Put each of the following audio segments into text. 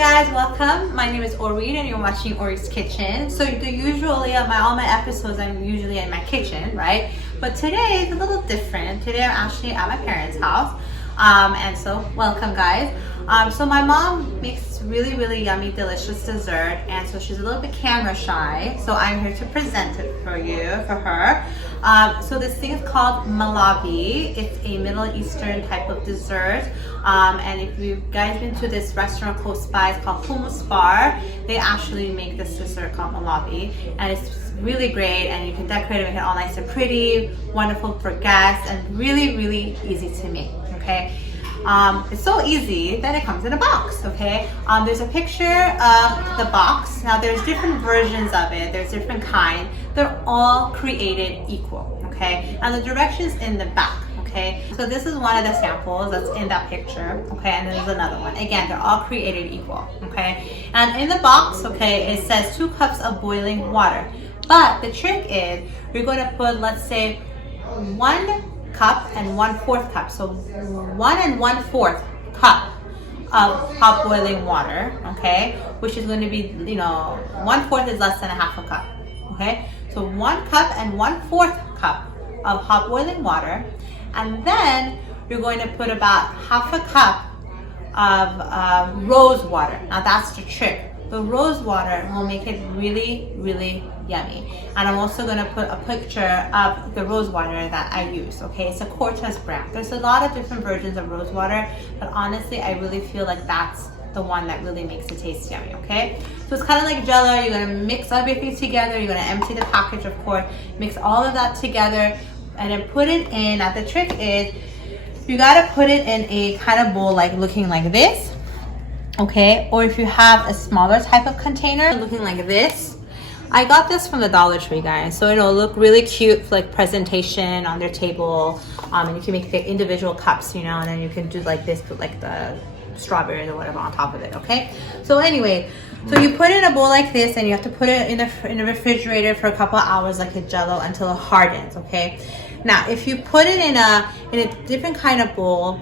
guys, welcome. My name is Orit and you're watching Orit's Kitchen. So usually all my episodes I'm usually in my kitchen, right? But today is a little different. Today I'm actually at my parents' house. And so welcome guys. So my mom makes really yummy delicious dessert, and so she's a little bit camera shy, so I'm here to present it for her. So this thing is called Mallabi. It's a Middle Eastern type of dessert, and if you guys been to this restaurant close by, it's called Hummus Bar. They actually make this dessert called Mallabi, and it's really great, and you can decorate it, make it all nice and pretty, wonderful for guests, and really easy to make. Okay, it's so easy that it comes in a box. Okay, there's a picture of the box. Now there's different versions of it, there's different kind. They're all created equal. Okay, and the directions in the back. Okay, so this is one of the samples that's in that picture. Okay, and there's another one. Again, they're all created equal. Okay, and in the box, okay, it says 2 cups of boiling water. But the trick is you're going to put, let's say, 1 cup and 1/4 cup. So 1 1/4 cup of hot boiling water, okay, which is going to be, 1/4 is less than a half a cup. Okay, so 1 cup and 1/4 cup of hot boiling water, and then you're going to put about half a cup of rose water. Now that's the trick. The rose water will make it really yummy. And I'm also going to put a picture of the rose water that I use. Okay, it's a Cortez brand. There's a lot of different versions of rose water, but honestly I really feel like that's the one that really makes it taste yummy. Okay, so it's kind of like Jello. You're going to mix everything together. You're going to empty the package, of course, mix all of that together, and then put it in. Now the trick is you got to put it in a kind of bowl like looking like this. Okay, or if you have a smaller type of container looking like this. I got this from the Dollar Tree, guys, so it'll look really cute for like presentation on their table, and you can make the individual cups, and then you can do like this, put like the strawberries or whatever on top of it. Okay, so anyway, so you put it in a bowl like this, and you have to put it in the refrigerator for a couple of hours like a Jello until it hardens. Okay, now if you put it in a different kind of bowl,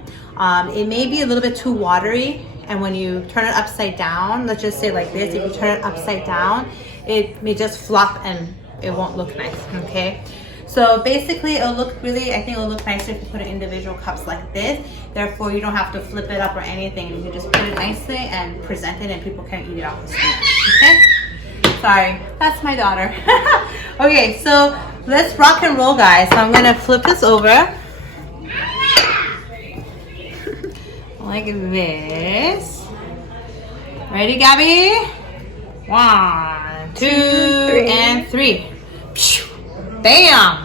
it may be a little bit too watery. And when you turn it upside down, let's just say like this, if you turn it upside down, it may just flop and it won't look nice. Okay, so basically I think it'll look nicer if you put it in individual cups like this. Therefore you don't have to flip it up or anything. You can just put it nicely and present it, and people can eat it off the spoon. Okay, sorry, that's my daughter. Okay, so let's rock and roll, guys. So I'm gonna flip this over like this. Ready, Gabby? 1, 2, and 3. Bam!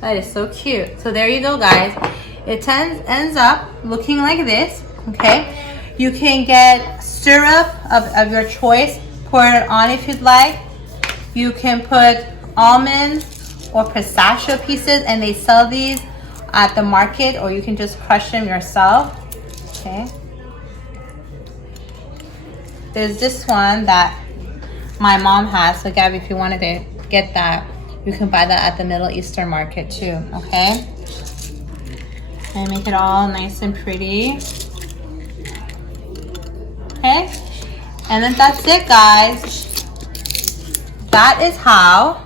That is so cute. So there you go, guys. It ends up looking like this. Okay, you can get syrup of your choice, pour it on if you'd like. You can put almonds or pistachio pieces, and they sell these at the market, or you can just crush them yourself. Okay, there's this one that my mom has, so Gabby, if you wanted to get that, you can buy that at the Middle Eastern market too. Okay, and make it all nice and pretty. Okay, and then that's it, guys. That is how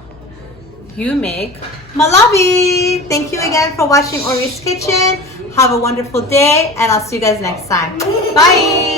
you make Mallabi. Thank you again for watching Orit's Kitchen. Have a wonderful day, and I'll see you guys next time. Bye.